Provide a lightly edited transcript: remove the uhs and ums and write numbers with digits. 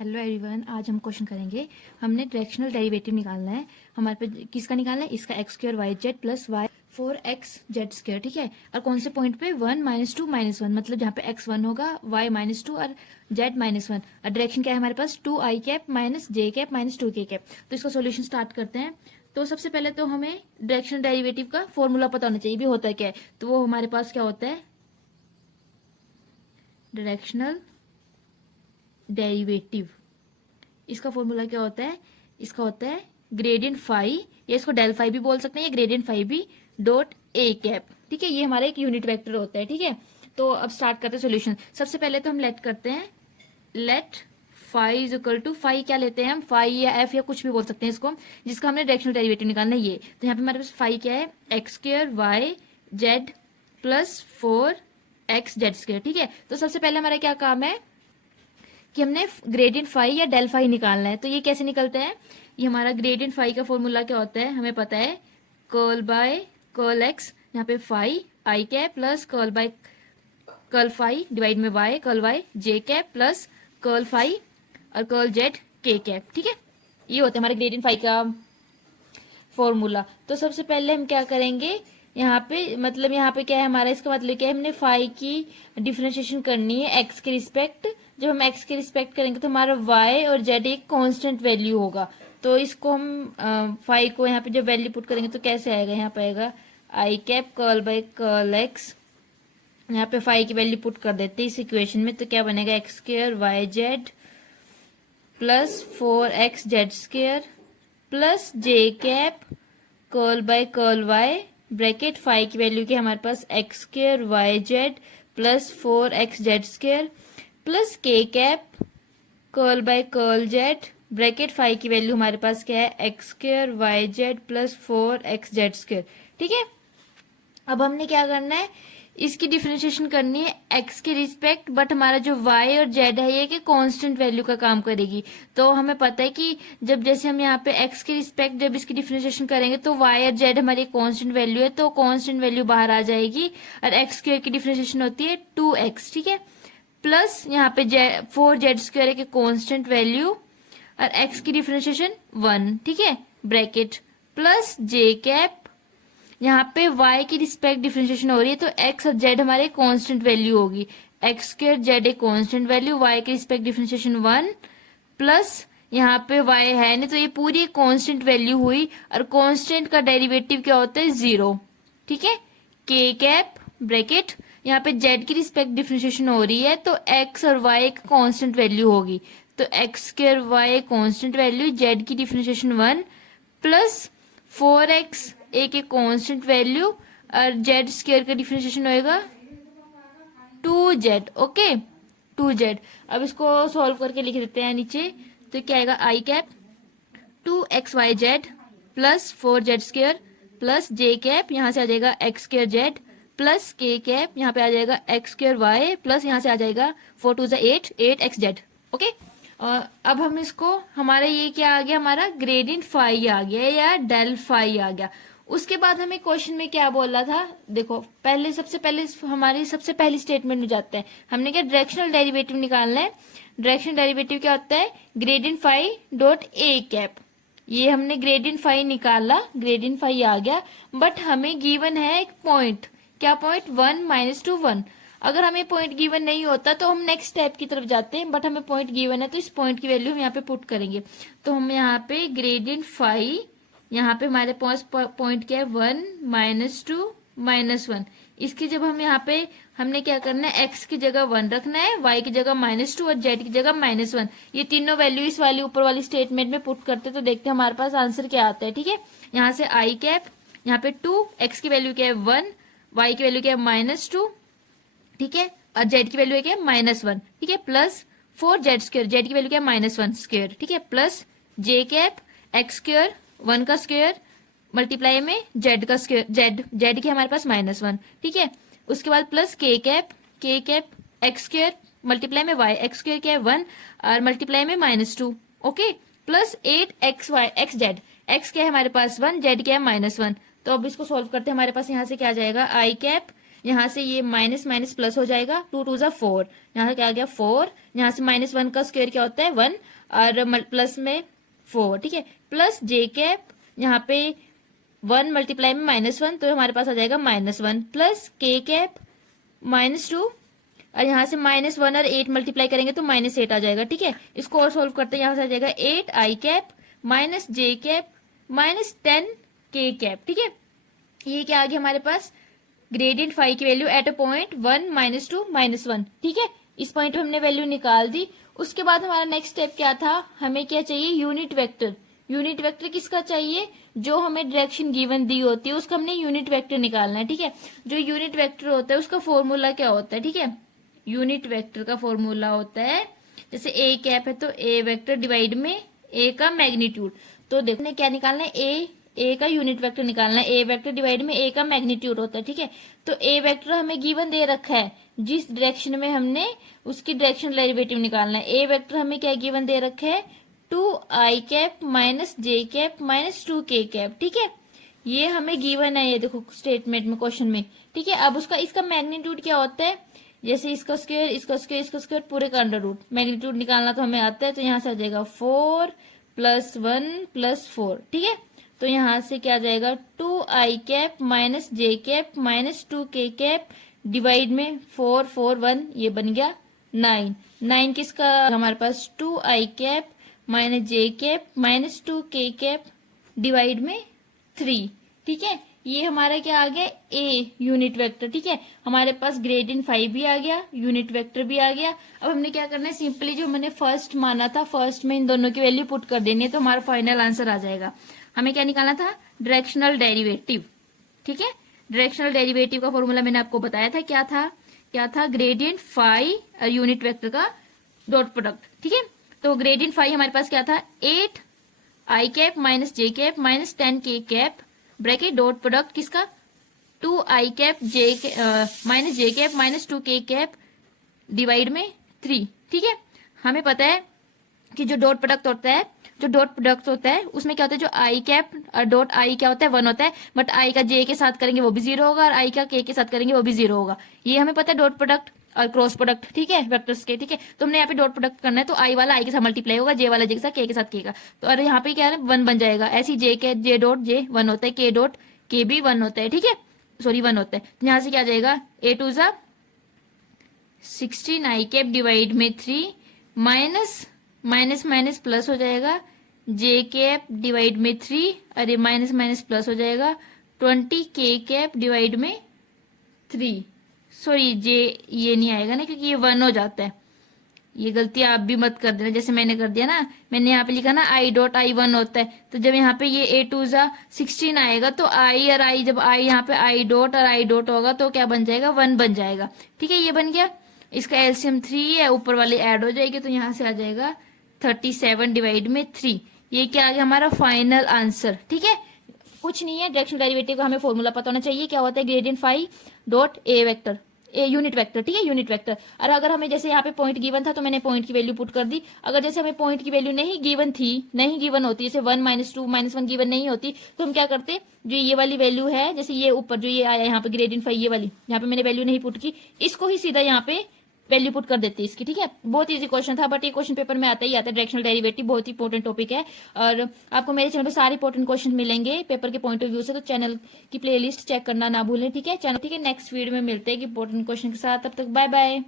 Hello everyone, आज हम question करेंगे। हमने डायरेक्शनल डेरिवेटिव निकालना है। हमारे पे किसका निकालना है? इसका x square y z plus y 4x z², ठीक है। और कौन से पॉइंट पे? 1 -2 -1, मतलब जहाँ पे x 1 होगा, y -2 और z -1। और डायरेक्शन क्या है हमारे पास? 2i cap minus j cap minus 2k cap. तो इसका सोल्यूशन स्टार्ट करते हैं। तो सबसे पहले तो हमें डायरेक्शनल डेरिवेटिव का फॉर्मूला पता होना चाहिए भी होता है क्या है। तो वो हमारे पास क्या होता है? डायरेक्शनल डेरिवेटिव, इसका फॉर्मूला क्या होता है? इसका होता है ग्रेडियंट फाई, या इसको डेल फाई भी बोल सकते हैं, या ग्रेडियंट फाई भी डॉट ए कैप, ठीक है। ये हमारा एक यूनिट वेक्टर होता है, ठीक है। तो अब स्टार्ट करते हैं सोल्यूशन। सबसे पहले तो हम लेट करते हैं, let phi is equal to, phi क्या लेते हैं हम? फाई या एफ या कुछ भी बोल सकते हैं इसको, जिसका हमने डायरेक्शनल डेरिवेटिव निकालना है ये। तो यहाँ पे हमारे पास फाई क्या है? X square y z plus 4x z², ठीक है। तो सबसे पहले हमारा क्या काम है कि हमने ग्रेडियंट फाई या डेल फाई निकालना है। तो ये कैसे निकलता है? ये हमारा ग्रेडियंट फाई का फॉर्मूला क्या होता है हमें पता है, कर्ल बाय कर्ल एक्स, यहाँ पे phi i cap plus curl by curl phi divide में y, curl y j cap plus curl phi और कर्ल जेड के कैप, ठीक है। ये होता है हमारे ग्रेडियंट फाई का फॉर्मूला। तो सबसे पहले हम क्या करेंगे, यहाँ पे मतलब यहाँ पे क्या है हमारा, इसका मतलब क्या है, हमने फाई की डिफरेंशिएशन करनी है एक्स के रिस्पेक्ट। जब हम एक्स के रिस्पेक्ट करेंगे तो हमारा वाई और जेड एक कांस्टेंट वैल्यू होगा। तो इसको हम फाई को यहाँ पे जब वैल्यू पुट करेंगे तो कैसे आएगा? यहाँ पे आएगा i cap curl by curl x. यहाँ पे फाई की वैल्यू पुट कर देते हैं इस इक्वेशन में, तो क्या बनेगा? X square y z plus 4x z² plus j cap curl by curl y bracket phi की वैल्यू की हमारे पास x square y z plus 4x z² plus k cap curl by curl z bracket phi की value हमारे पास क्या है? X square y z plus 4x z², ठीक है। अब हमने क्या करना है, इसकी डिफरेंशिएशन करनी है एक्स के रिस्पेक्ट, बट हमारा जो वाई और जेड है ये कि कांस्टेंट वैल्यू का काम करेगी। तो हमें पता है कि जब जैसे हम यहाँ पे एक्स के रिस्पेक्ट जब इसकी डिफरेंशिएशन करेंगे तो वाई और जेड हमारी कांस्टेंट वैल्यू है, तो कांस्टेंट वैल्यू बाहर आ जाएगी। और एक्स स्क्वायर की डिफरेंशिएशन होती है 2x, ठीक है। प्लस यहाँ पे 4z² है कि कांस्टेंट वैल्यू, और एक्स की डिफरेंशिएशन 1, ठीक है, ब्रैकेट प्लस जे कैप। यहाँ पे y की रिस्पेक्ट डिफरेंशिएशन हो रही है तो x और z हमारे कांस्टेंट वैल्यू होगी। एक्स स्क्र जेड एक कांस्टेंट वैल्यू, y की रिस्पेक्ट डिफरेंशिएशन 1 प्लस यहाँ पे y है नहीं तो ये पूरी कांस्टेंट वैल्यू हुई। और कांस्टेंट का डेरिवेटिव क्या होता है? 0, ठीक है। k कैप ब्रैकेट, यहाँ पे z की रिस्पेक्ट डिफरेंशिएशन हो रही है तो x और y एक कांस्टेंट वैल्यू होगी। तो x square y constant value, z की डिफरेंशिएशन 1 प्लस 4x एक कांस्टेंट वैल्यू, और जेड स्क्वायर का डिफरेंशिएशन होएगा 2z, ओके 2z। अब इसको सॉल्व करके लिख देते हैं नीचे। तो क्या आएगा? I cap 2xyz plus 4z² plus j cap, यहाँ से आ जाएगा x square z plus k cap, यहाँ पे आ जाएगा एक्स स्क्र वाई प्लस यहाँ से आ जाएगा 4 2 8 8xz, ओके। और अब हम इसको, हमारा ये क्या आ गया? हमारा ग्रेडियंट फाई आ गया या डेल फाई आ गया। उसके बाद हमें क्वेश्चन में क्या बोला था? देखो पहले सबसे पहले हमारी सबसे पहली स्टेटमेंट में जाते हैं। हमने क्या डायरेक्शनल डेरिवेटिव निकालना है। डायरेक्शनल डेरिवेटिव क्या होता है? Gradient phi dot a cap. ये हमने ग्रेडियंट फाई निकाला, ग्रेडियंट फाई आ गया, बट हमें गिवन है एक पॉइंट। क्या पॉइंट? 1 -2 1। अगर हमें पॉइंट गिवन नहीं होता तो हम नेक्स्ट स्टेप की तरफ जाते हैं, बट हमें पॉइंट गिवन है तो इस पॉइंट की वैल्यू हम यहाँ पे पुट करेंगे। तो हम यहाँ पे ग्रेडियंट फाई, यहाँ पे हमारे पास पॉइंट क्या है? 1 -2 -1। इसकी जब हम यहाँ पे हमने क्या करना है, x की जगह 1 रखना है, y की जगह -2 और z की जगह -1। ये तीनों वैल्यू इस वाली ऊपर वाली स्टेटमेंट में पुट करते तो देखते हैं हमारे पास आंसर क्या आता है, ठीक है। यहाँ से आई कैप, यहाँ पे 2, x की वैल्यू क्या है 1, y की वैल्यू क्या है -2, ठीक है, और z की वैल्यू क्या है -1, ठीक है, प्लस 4z², z की वैल्यू क्या है -1², ठीक है, plus j cap x square 1 का स्क्वायर मल्टीप्लाई में z का स्क्वायर, z की हमारे पास -1, ठीक है। उसके बाद plus k cap x square multiply में y, एक्स स्क्वायर क्या है 1 और मल्टीप्लाई में -2, ओके, प्लस 8xz, x क्या है हमारे पास 1, z क्या है -1। तो अब इसको सॉल्व करते हैं, हमारे पास यहाँ से क्या आ जाएगा? आई कैप यहाँ से ये माइनस माइनस प्लस हो जाएगा, 2 2 ज़ा 4, यहाँ से क्या आ गया 4, यहाँ से -1 का स्क्वायर क्या होता है 1 और प्लस में 4, ठीक है, प्लस जे कैप, यहाँ पे 1 मल्टीप्लाई में -1 तो हमारे पास आ जाएगा -1 प्लस के कैप -2 और यहाँ से -1 और 8 मल्टीप्लाई करेंगे तो -8 आ जाएगा, ठीक है। इसको और सोल्व करते हैं, यहाँ से आ जाएगा 8 आई कैप माइनस जे कैप -10 के कैप, ठीक है। ये क्या आ गया हमारे पास ग्रेडियंट फाई की वैल्यू एट अ पॉइंट 1 -2 -1, ठीक है। इस पॉइंट पे हमने वैल्यू निकाल दी। उसके बाद हमारा नेक्स्ट स्टेप क्या था, हमें क्या चाहिए यूनिट वेक्टर। यूनिट वेक्टर किसका चाहिए, जो हमें डायरेक्शन गिवन दी होती है उसका हमने यूनिट वेक्टर निकालना है, ठीक है। जो यूनिट वेक्टर होता है उसका फॉर्मूला क्या होता है, ठीक है। यूनिट वेक्टर का फॉर्मूला होता है, जैसे ए कैप है तो ए वेक्टर डिवाइड में ए का मैग्नीट्यूड। तो देखो क्या निकालना है, ए का यूनिट वेक्टर निकालना है, ए वेक्टर डिवाइड में ए का मैग्नीट्यूड होता है, ठीक है। तो ए वेक्टर हमें गिवन दे रखा है, जिस डायरेक्शन में हमने उसकी डायरेक्शन डेरिवेटिव निकालना है। ए वेक्टर हमें क्या गिवन दे रखा है 2 आई कैप माइनस जे कैप -2 के कैप, ठीक है। ये हमें गिवन है, ये देखो स्टेटमेंट में क्वेश्चन में, ठीक है। अब उसका इसका मैग्नीट्यूड क्या होता है, जैसे इसका स्क्वायर इसका स्क्वायर इसका स्क्वायर पूरे का अंडर रूट, मैग्नीट्यूड निकालना तो हमें आता है, तो यहाँ से आ जाएगा 4 + 1 + 4, ठीक है। तो यहाँ से क्या आ जाएगा 2 आई कैप माइनस जे कैप -2 के कैप डिवाइड में 4 4 1, ये बन गया 9। 9 किसका हमारे पास 2 आई कैप माइनस जे कैप -2 के कैप डिवाइड में 3, ठीक है। ये हमारा क्या आ गया ए यूनिट वेक्टर, ठीक है। हमारे पास ग्रेडियंट फाई भी आ गया, यूनिट वेक्टर भी आ गया। अब हमने क्या करना है, सिंपली जो मैंने फर्स्ट माना था फर्स्ट में इन दोनों की वैल्यू पुट कर देनी है, तो हमारा फाइनल आंसर आ जाएगा। हमें क्या निकालना था डायरेक्शनल डेरिवेटिव, ठीक है। डायरेक्शनल डेरिवेटिव का फॉर्मूला मैंने आपको बताया था, क्या था ग्रेडियंट फाई और यूनिट वेक्टर का डॉट प्रोडक्ट, ठीक है। तो ग्रेडियंट फाई हमारे पास क्या था 8 आई कैप माइनस जे कैप -10 के कैप ब्रैकेट डॉट प्रोडक्ट किसका 2 आई कैप माइनस जे कैप -2 के कैप डिवाइड में 3, ठीक है। हमें पता है कि जो डॉट प्रोडक्ट होता है उसमें क्या होता है, जो आई कैप और डॉट आई क्या होता है 1 होता है, बट आई का जे के साथ करेंगे वो भी 0 होगा और आई का के साथ करेंगे वो भी 0 होगा। ये हमें पता है डॉट प्रोडक्ट और क्रॉस प्रोडक्ट, ठीक है, वेक्टर्स के, ठीक है। तो हमने यहाँ पे डॉट प्रोडक्ट करना है, तो आई वाला आई के साथ मल्टीप्लाई होगा, जे वाला जे के साथ के का, तो और यहाँ पे क्या है 1 बन जाएगा। ऐसी जे डॉट जे 1 होता है, के डॉट के भी 1 होता है, ठीक है, सॉरी 1 होता है। यहाँ से क्या आ जाएगा a 2 ज़ा 16 आई कैप डिवाइड में 3 माइनस प्लस हो जाएगा जे कैप डिवाइड में 3, अरे माइनस प्लस हो जाएगा 20 के कैप डिवाइड में 3। सॉरी जे ये नहीं आएगा ना, क्योंकि ये 1 हो जाता है। ये गलती आप भी मत कर देना, जैसे मैंने कर दिया ना, मैंने यहाँ पे लिखा ना आई डॉट आई 1 होता है, तो जब यहाँ पे ये a 2 ज़ा 16 आएगा तो आई और आई, जब आई यहाँ पे आई डॉट और आई डॉट होगा तो क्या बन जाएगा 1 बन जाएगा, ठीक है। ये बन गया, इसका एलसीएम 3 है, ऊपर वाली ऐड हो जाएगी, तो यहाँ से आ जाएगा 37 डिवाइड में 3। ये क्या आ गया हमारा फाइनल आंसर, ठीक है। कुछ नहीं है, डायरेक्शनल डेरिवेटिव का हमें फॉर्मूला पता होना चाहिए, क्या होता है gradient phi dot a vector, a unit vector, ठीक है, यूनिट वेक्टर। और अगर हमें जैसे यहाँ पे पॉइंट गिवन था तो मैंने पॉइंट की वैल्यू पुट कर दी। अगर जैसे हमें पॉइंट की वैल्यू नहीं गिवन होती, जैसे 1 -2 -1 गिवन नहीं होती, तो हम क्या करते, जो ये वाली वैल्यू है, जैसे ये ऊपर जो ये आया यहाँ पे ग्रेडियंट फाई, ये वाली यहाँ पे मैंने वैल्यू नहीं पुट की, इसको ही सीधा यहाँ पे वैल्यू पुट कर देती है इसकी, ठीक है। बहुत इजी क्वेश्चन था, बट ये क्वेश्चन पेपर में आता ही आता है। डायरेक्शनल डेरिवेटिव बहुत ही इंपॉर्टेंट टॉपिक है, और आपको मेरे चैनल पे सारे इंपॉर्टेंट क्वेश्चन मिलेंगे पेपर के पॉइंट ऑफ व्यू से, तो चैनल की प्लेलिस्ट चेक करना ना भूलें, ठीक है। चैनल, ठीक है, नेक्स्ट वीडियो में मिलते हैं इंपॉर्टेंट क्वेश्चन के साथ, तब तक बाय बाय।